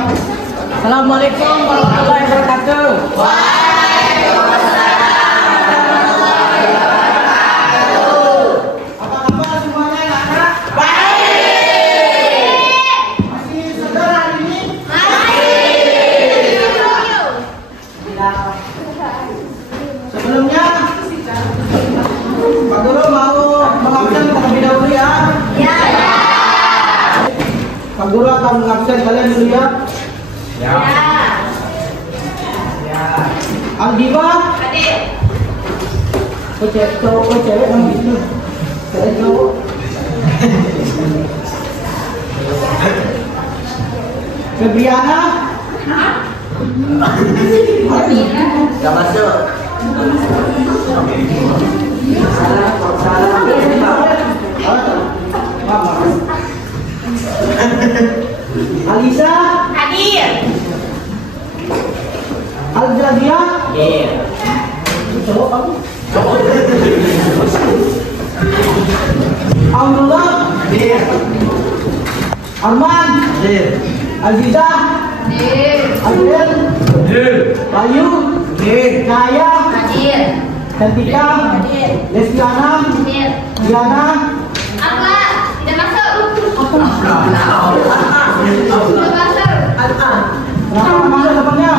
Assalamualaikum warahmatullahi wabarakatuh. Apa kabar semuanya anak-anak? Baik. Masih segar hari ini? Baik. Sebelumnya Pak Guru mau mengabsen terlebih dahulu ya. Ya. Pak Guru akan mengabsen kalian dulu ya. Ya. Ya. Aldiba. Hadir. Cewek yang gitu. Cewek cowok. Febriana. Gak masuk. Alisa. Hadir. Aljadia. Hadir. Cowok kamu. Alhamdulillah. Hadir. Arman. Hadir. Aziza. Hadir. Adel. Hadir. Bayu. Hadir. Cahaya. Hadir. Cantika. Hadir. Lesiana. Hadir. Diana. Apa? Tidak masuk. Tidak masuk. Kenapa masuk depannya?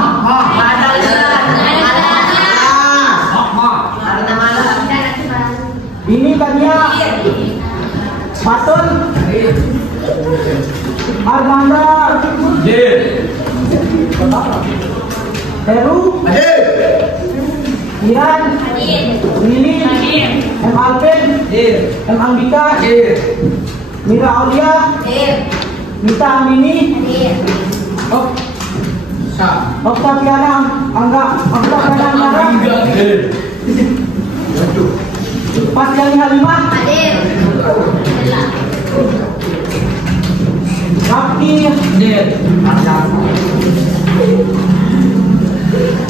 Ini Tania. Patun. Armanda. Heru. Iran. Lili. M. Alvin. M. Ambika. Mira Aulia. Mita Amini. Oktaviana Anggara. Pasjali Halimah. Sakti.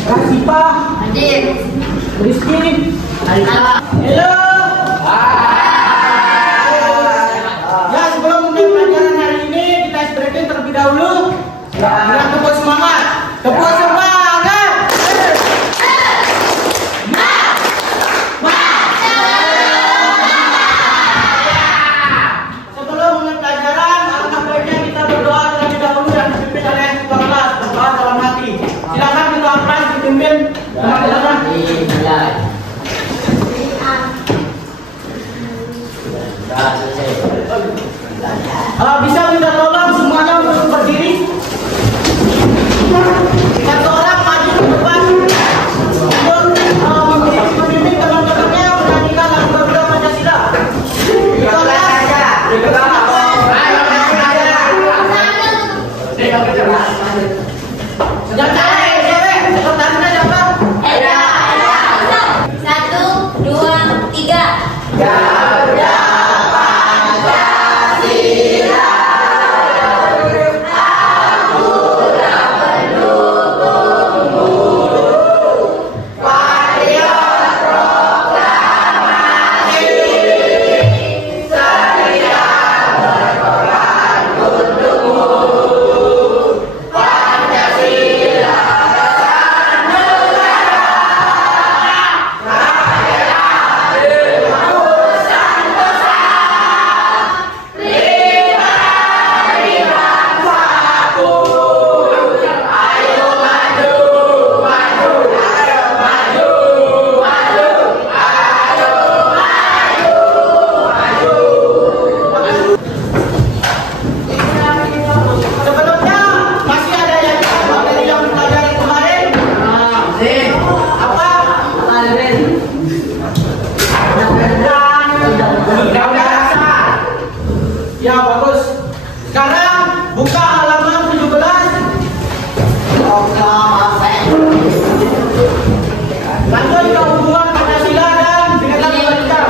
Rasipa. Rizky. Halo. Ya, sebelum mulai pelajaran hari ini kita stretching terlebih dahulu. Kita tepuk semangat. Tepuk semangat. Sebelum mulai pelajaran, alangkah baiknya kita berdoa terlebih dahulu yang dipimpin oleh ketua kelas. Berdoa dalam hati. Silakan ketua kelas dipimpin. Kalau bisa minta tolong semuanya untuk berdiri. Satu orang maju ke depan untuk memimpin teman-temannya menyanyikan lagu Garuda Pancasila. Satu, dua, tiga. Garuda Pancasila. Ya bagus. Sekarang buka halaman 17. Lanjut ke hubungan Pancasila dan Bhinneka Tunggal Ika.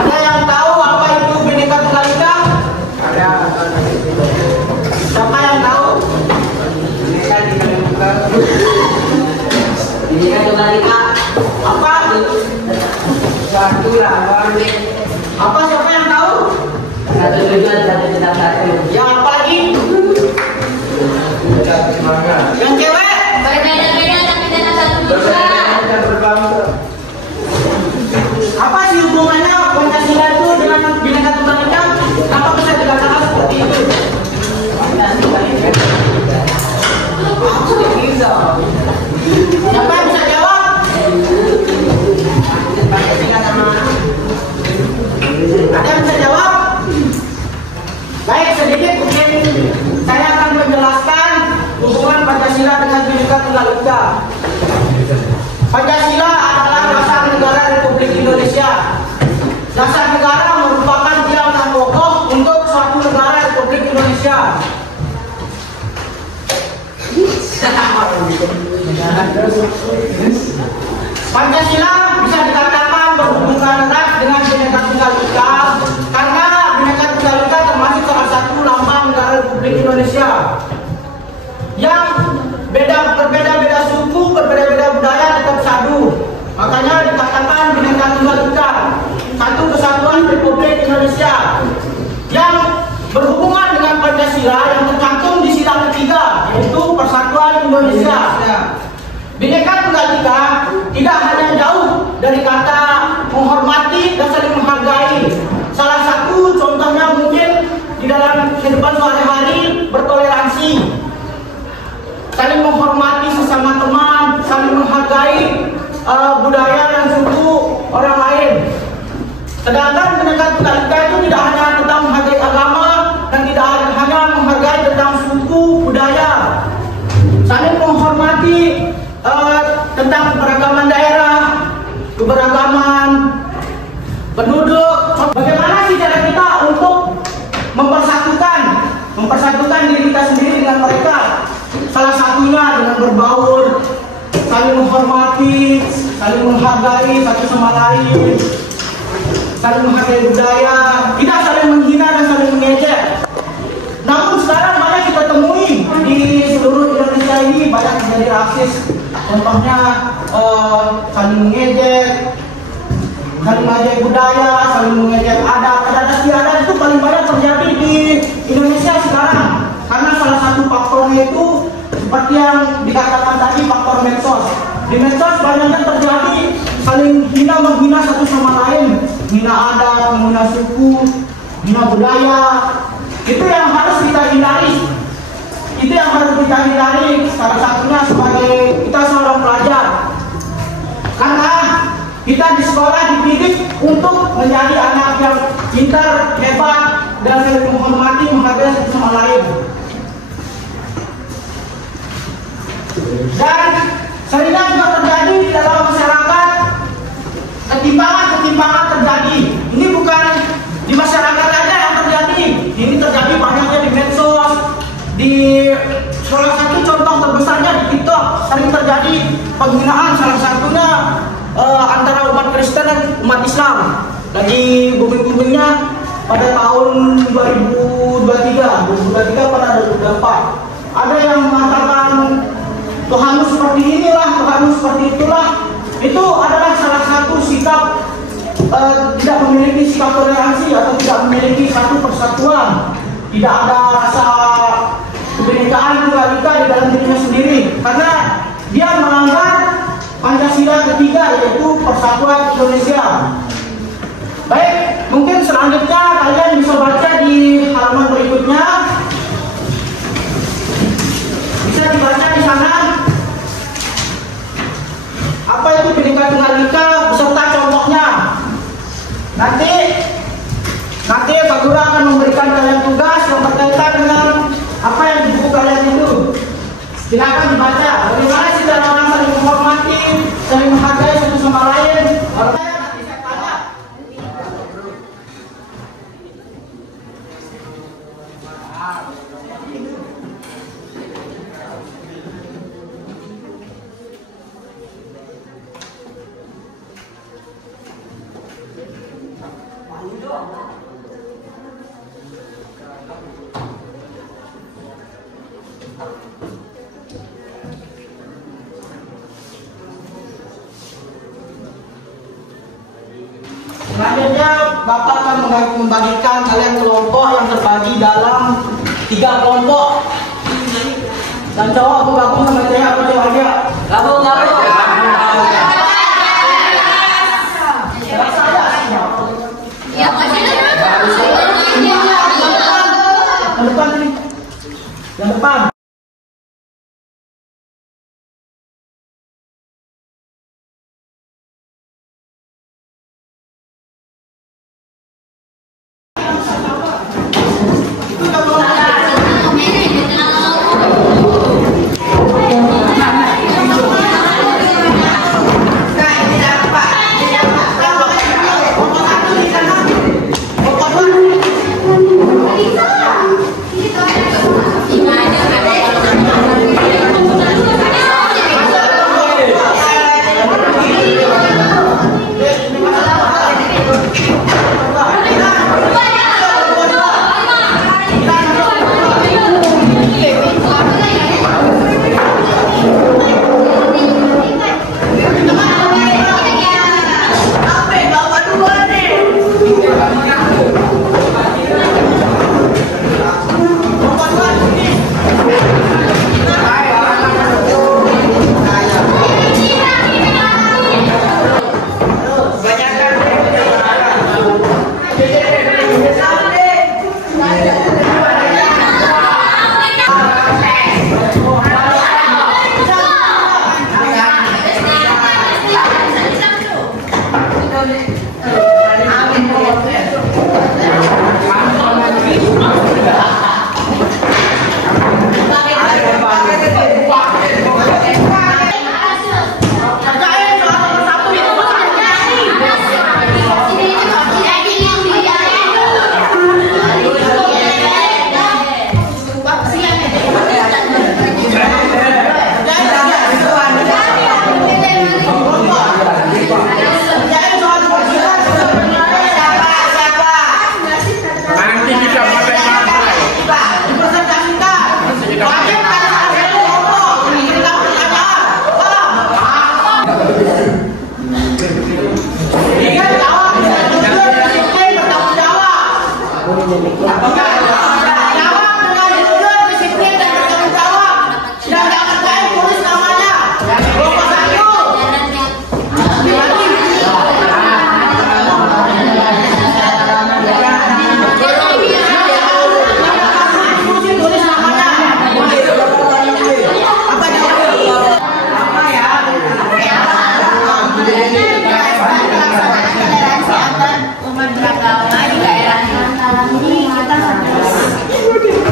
Ada yang tahu apa itu Bhinneka Tunggal Ika? Ada. Siapa yang tahu? Bhinneka Tunggal Ika. Apa? Satu lawan. Apa siapa yang tahu? Satu tujuan, satu cita-cita. Yang apa lagi? Yang cewek berbeda-beda tapi dalam satu jiwa. Apa sih hubungannya Pancasila itu dengan Bhinneka Tunggal Ika? Apa bisa dikatakan seperti itu? Siapa yang bisa jawab? Ada yang bisa jawab? Baik, sedikit mungkin saya akan menjelaskan hubungan Pancasila dengan Bhinneka Tunggal Ika. Pancasila adalah dasar negara Republik Indonesia. Dasar negara merupakan tiang pokok untuk suatu negara Republik Indonesia. Pancasila bisa dikatakan berhubungan erat dengan Bhinneka Tunggal Ika karena Bhinneka Tunggal Ika termasuk salah satu lambang negara Republik Indonesia yang berbeda-beda suku, berbeda-beda budaya tetap satu. Makanya dikatakan Bhinneka Tunggal Ika, satu kesatuan Republik Indonesia yang berhubungan dengan Pancasila yang tercantum di sila ketiga, yaitu Persatuan Indonesia. Bhinneka Tunggal Ika tidak hanya jauh dari kata menghormati dan saling menghargai. Salah satu contohnya mungkin di dalam kehidupan sehari-hari bertoleransi, saling menghormati sesama teman, saling menghargai budaya dan suku orang lain. Sedangkan Bhinneka Tunggal Ika itu tidak hanya tentang menghargai agama dan tidak hanya menghargai tentang suku budaya, saling menghormati tentang keberagaman daerah, keberagaman penduduk. Bagaimana sih cara kita untuk mempersatukan diri kita sendiri dengan mereka? Salah satunya dengan berbaur, saling menghormati, saling menghargai satu sama lain, saling menghargai budaya, tidak saling menghina dan saling mengejek. Namun sekarang banyak kita temui di seluruh Indonesia ini banyak terjadi rasis. Contohnya saling mengejek, saling mengejek budaya, saling mengejek adat istiadat itu paling banyak terjadi di Indonesia sekarang. Karena salah satu faktornya itu seperti yang dikatakan tadi, faktor medsos. Di medsos banyaknya terjadi saling menghina satu sama lain, menghina adat, menghina suku, menghina budaya. Itu yang harus kita hindari. Itu yang harus kita hindari. Salah satunya sebagai kita seorang pelajar. Karena kita di sekolah dididik untuk menjadi anak yang pintar, hebat, dan saling menghormati, menghargai satu sama lain. Dan seringnya juga terjadi di dalam masyarakat ketimpangan terjadi. Ini bukan di masyarakat aja yang terjadi. Ini terjadi banyaknya di medsos, di salah satu contoh terbesarnya di TikTok sering terjadi penghinaan, salah satunya antara umat Kristen dan umat Islam. Lagi booming-boomingnya pada tahun 2023 pada 2024. Ada yang mengatakan Tuhanmu seperti inilah, Tuhanmu seperti itulah. Itu adalah salah satu sikap tidak memiliki sikap toleransi atau tidak memiliki satu persatuan. Tidak ada rasa kebinekaan Tunggal Ika di dalam dirinya sendiri, karena dia melanggar Pancasila ketiga, yaitu Persatuan Indonesia. Baik, mungkin selanjutnya kalian bisa baca di halaman berikutnya. Bisa dibaca di sana. Apa itu Bhinneka Tunggal Ika beserta contohnya. Nanti Pak Guru akan memberikan kalian tugas yang berkaitan dengan apa yang di buku kalian itu. Silakan dibaca. Bagaimana sih cara orang saling menghormati, saling menghargai satu sama lain. Kalau saya nanti saya tanya. Selanjutnya Bapak akan membagikan kalian kelompok yang terbagi dalam 3 kelompok. Dan cowok aku gabung sama cewek apa cewek aja? Gabung. Ya, masih Yang depan ini. Yang depan.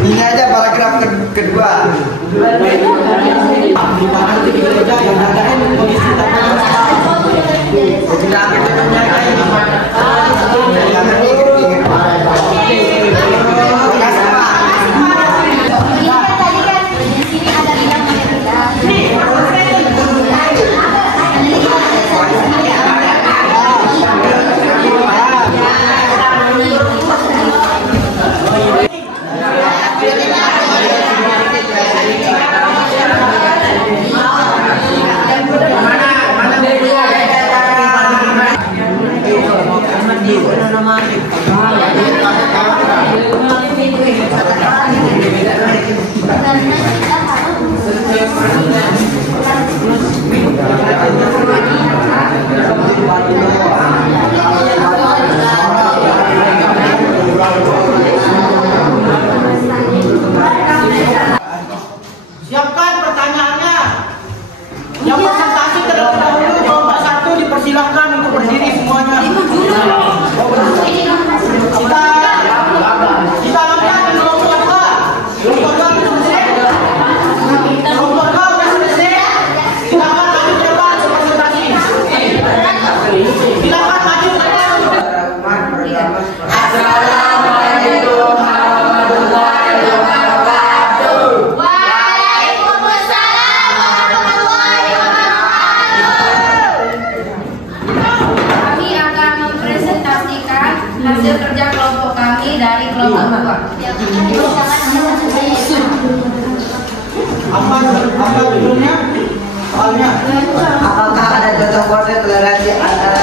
Ini aja paragraf kedua. Di mana di gereja yang ngadain kondisi tak Tidak ketemu Siapkan pertanyaannya. Yang presentasi terlebih dahulu kelompok 1 dipersilahkan untuk berdiri semuanya. Kita langkah ke kelompok 2. Kelompok 2 sudah selesai. Kelompok 2 sudah selesai. Silakan maju ke depan untuk presentasi. Silakan maju ke depan. Assalamualaikum warahmatullahi wabarakatuh. Waalaikumsalam warahmatullahi wabarakatuh. Kami akan mempresentasikan hasil kerja kelompok kami dari kelompok 2. Apa judulnya? Soalnya. Apakah ada contoh kode toleransi antara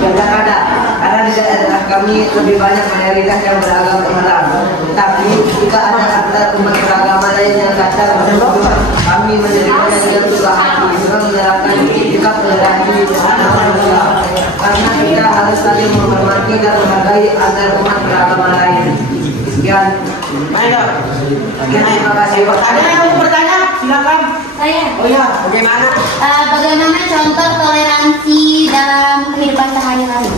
tidak ada, karena di daerah kami lebih banyak mayoritas yang beragama Islam, tapi jika ada antar umat beragama lain yang kacau, kami menerimanya dengan suka hati dengan menerapkan sikap toleransi dan manusia. Karena kita harus saling menghormati dan menghargai antar umat beragama lain. Sekian. Terima kasih. Ada yang mau bertanya? Silakan. Saya. Oh ya, bagaimana? Bagaimana contoh toleransi dalam kehidupan sehari-hari?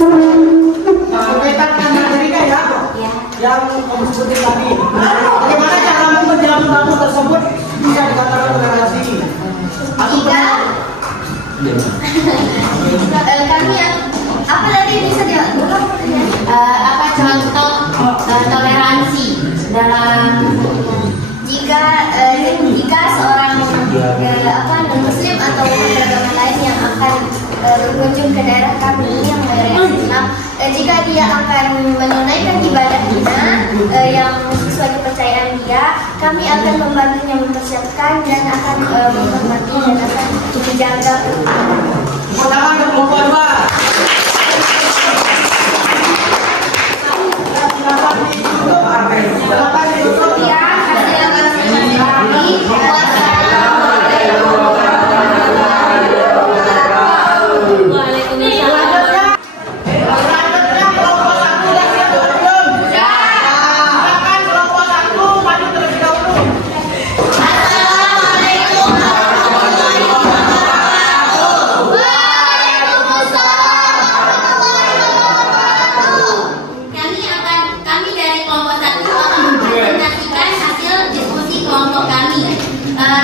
Berkaitan dengan Amerika ya? Ya. Yang kamu sebutin tadi. Bagaimana cara menjalankan bangun tersebut bisa dikatakan toleransi? Jika kami apa tadi bisa diulang? Apa contoh toleransi dalam jika seorang non-muslim atau beragama lain yang akan berkunjung ke daerah kami yang mayoritas Islam, jika dia akan menunaikan ibadahnya yang sesuai kepercayaan dia, kami akan membantunya mempersiapkan dan akan menghormati dan akan menjaga. Pertama dan kedua. Silakan ditutup. Silakan ditutup.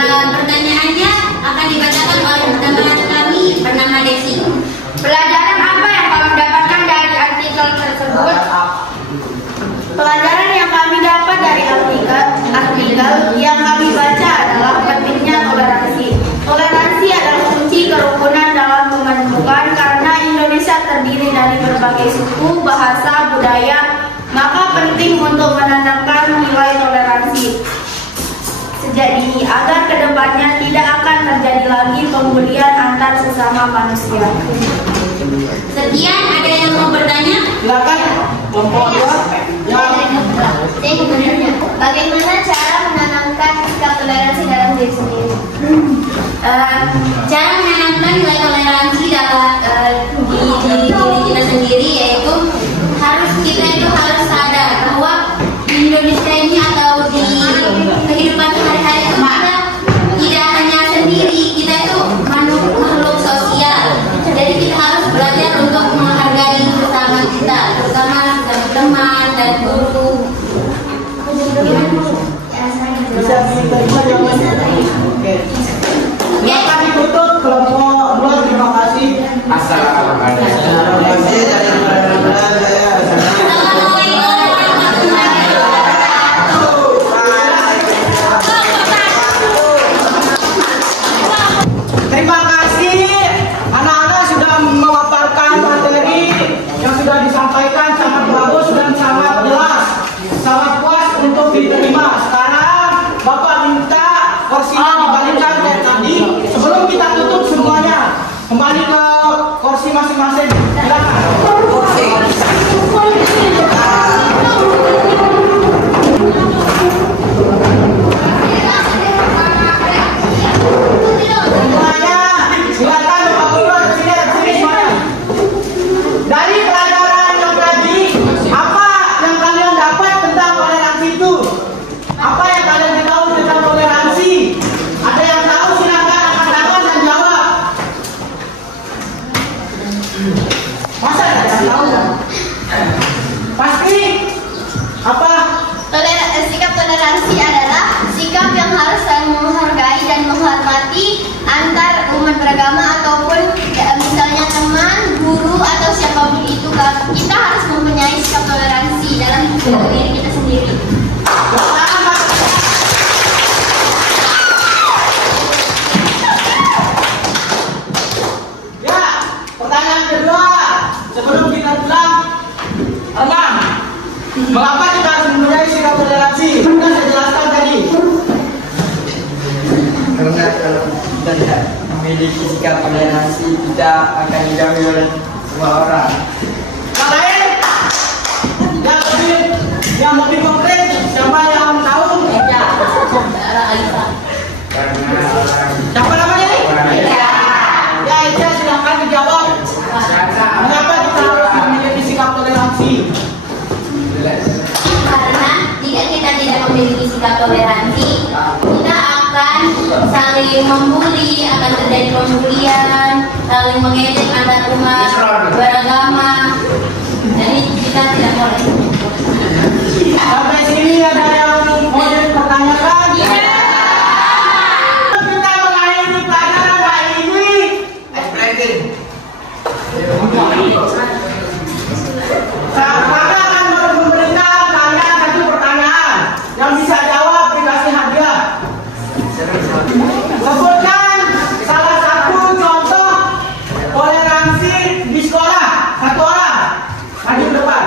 Pertanyaannya akan dibacakan oleh teman kami bernama Desi. Pelajaran apa yang kami dapatkan dari artikel tersebut? Pelajaran yang kami dapat dari artikel yang kami baca adalah pentingnya toleransi. Toleransi adalah kunci kerukunan dalam pembentukan karena Indonesia terdiri dari berbagai suku, bahasa, budaya, maka penting untuk menanamkan nilai toleransi sejak dini agar kedepannya tidak akan terjadi lagi pembulian antar sesama manusia. Sekian, ada yang mau bertanya? Silakan kelompok dua. Bagaimana cara menanamkan sikap toleransi dalam diri sendiri? Cara menanamkan nilai toleransi dalam diri kita sendiri yaitu kita itu harus sadar bahwa di Indonesia ini atau di kehidupan sehari-hari itu kita tidak hanya sendiri, kita itu makhluk sosial. Jadi kita harus belajar untuk menghargai sesama kita, terutama teman dan guru. Bisa diterima jawabannya? Oke. Silakan ditutup kelompok dua. Terima kasih. Assalamualaikum. Terima kasih anak-anak sudah memaparkan materi yang sudah disampaikan sangat bagus dan sangat jelas, sangat puas untuk diterima. Sekarang Bapak minta kursinya dibalikkan kayak tadi. Sebelum kita tutup semuanya, kembali ke kursi masing-masing. Silakan. Semuanya, silakan Bapak Guru ke sini semuanya. Dari pelajaran yang tadi, apa yang kalian dapat tentang toleransi itu? Apa yang kalian tahu tentang toleransi? Ada yang tahu silakan angkat tangan dan jawab. Masa ada yang tahu? Pasti apa? Sikap toleransi adalah sikap yang harus saling menghargai dan menghormati antar umat beragama ataupun misalnya teman, guru atau siapapun itu. Kita harus mempunyai sikap toleransi dalam diri kita sendiri. Ya, pertanyaan kedua sebelum kita pulang, Renang, mengapa kita harus mempunyai sikap toleransi? Sudah saya jelaskan tadi. Karena kalau kita tidak memiliki sikap toleransi, kita akan dijauhi oleh semua orang. Yang lain, yang lebih konkret, siapa yang tahu? sikap toleransi, kita akan saling membuli, akan terjadi pembulian, saling mengejek antar umat beragama. Jadi kita tidak boleh. Sampai sini ada yang mau dipertanyakan? Kita mengakhiri pelajaran hari ini. Saya akan memberikan kalian satu pertanyaan. Yang bisa jawab dikasih hadiah. Sebutkan salah satu contoh toleransi di sekolah. Satu orang. Maju ke depan.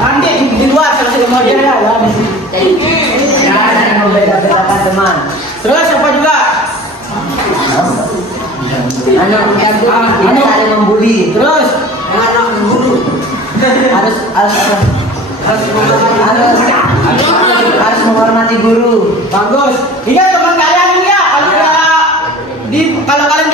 Nanti di luar selesai kemudian ya. Jangan membeda-bedakan teman. Terus siapa juga? Anak kita saling membuli. Terus Anak membuli. Harus menghormati guru. bagus. Ingat teman kalian ini ya, kalau kalian